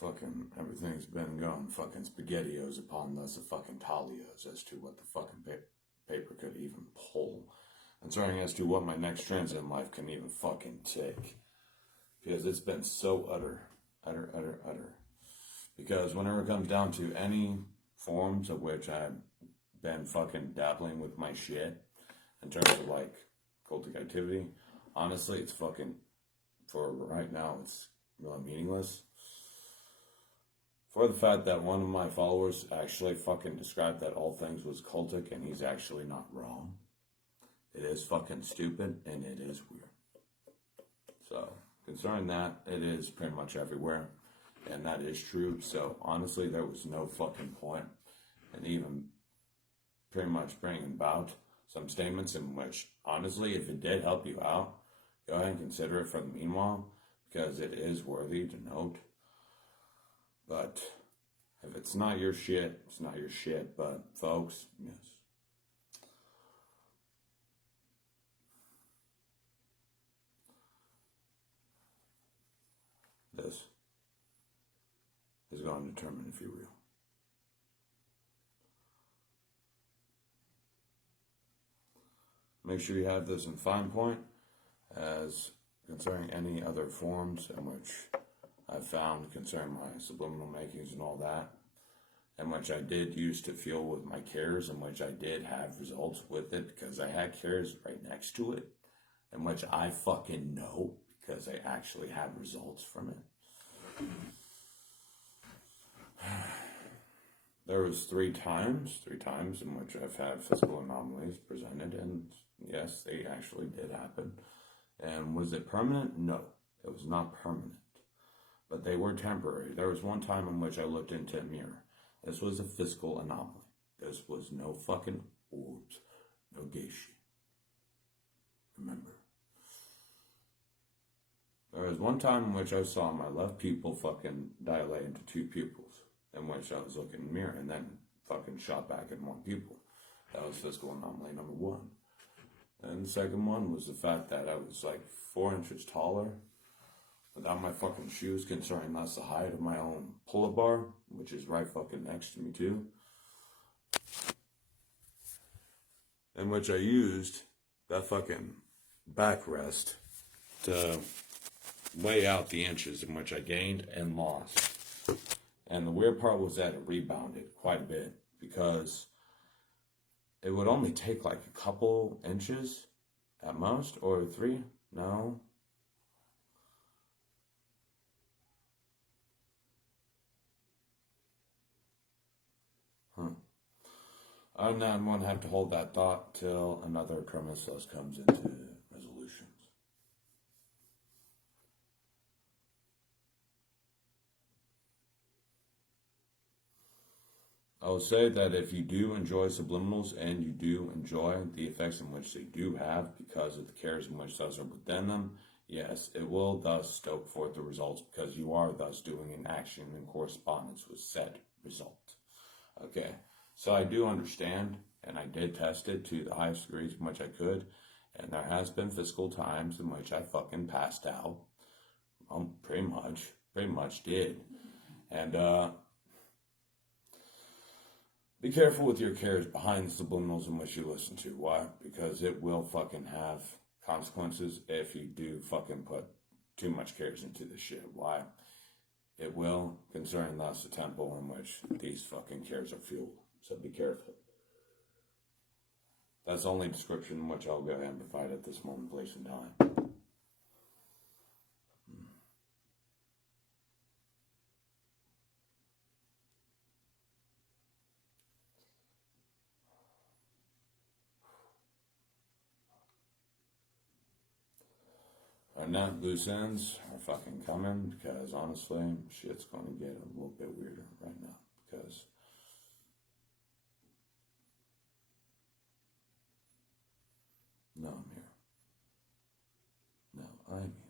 fucking everything's been going fucking spaghettios upon us of fucking talios as to what the fucking paper could even pull. Concerning as to what my next trends in life can even fucking take. Because it's been so utter. Because whenever it comes down to any forms of which I've been fucking dabbling with my shit, in terms of like cultic activity, honestly, it's fucking, for right now, it's really meaningless. For the fact that one of my followers actually fucking described that all things was cultic, and he's actually not wrong. It is fucking stupid, and it is weird. So, concerning that, it is pretty much everywhere, and that is true. So, honestly, there was no fucking point in even pretty much bringing about some statements in which, honestly, if it did help you out, go ahead and consider it for the meanwhile, because it is worthy to note. But if it's not your shit, it's not your shit. But, folks, yes. This is going to determine if you're real. Make sure you have this in fine point, as concerning any other forms in which I've found concerning my subliminal makings and all that, and which I did use to fuel with my cares, and which I did have results with it, because I had cares right next to it, and which I fucking know, because I actually had results from it. There was three times in which I've had physical anomalies presented, and yes, they actually did happen. And was it permanent? No, it was not permanent. But they were temporary. There was one time in which I looked into a mirror. This was a physical anomaly. This was no fucking orbs, no gay shit. Remember. There was one time in which I saw my left pupil fucking dilate into two pupils, in which I was looking in the mirror, and then fucking shot back in one pupil. That was physical anomaly number one. And the second one was the fact that I was like 4 inches taller, without my fucking shoes, concerning that's the height of my own pull-up bar, which is right fucking next to me too. In which I used that fucking backrest to weigh out the inches in which I gained and lost. And the weird part was that it rebounded quite a bit, because it would only take like a couple inches at most, or 3, no. I'm not going to have to hold that thought till another premise comes into resolutions. I will say that if you do enjoy subliminals and you do enjoy the effects in which they do have because of the cares in which those are within them, yes, it will thus stoke forth the results, because you are thus doing an action in correspondence with said result. Okay, so I do understand, and I did test it to the highest degrees in which I could, and there has been physical times in which I fucking passed out. Pretty much did. And, be careful with your cares behind the subliminals in which you listen to. Why? Because it will fucking have consequences if you do fucking put too much cares into this shit. Why? It will, concerning thus the temple in which these fucking cares are fueled. So be careful. That's the only description in which I'll go ahead and provide at this moment, place, and time. And that loose ends are fucking coming, because honestly, shit's going to get a little bit weirder right now, because no, I'm here. No, I'm here.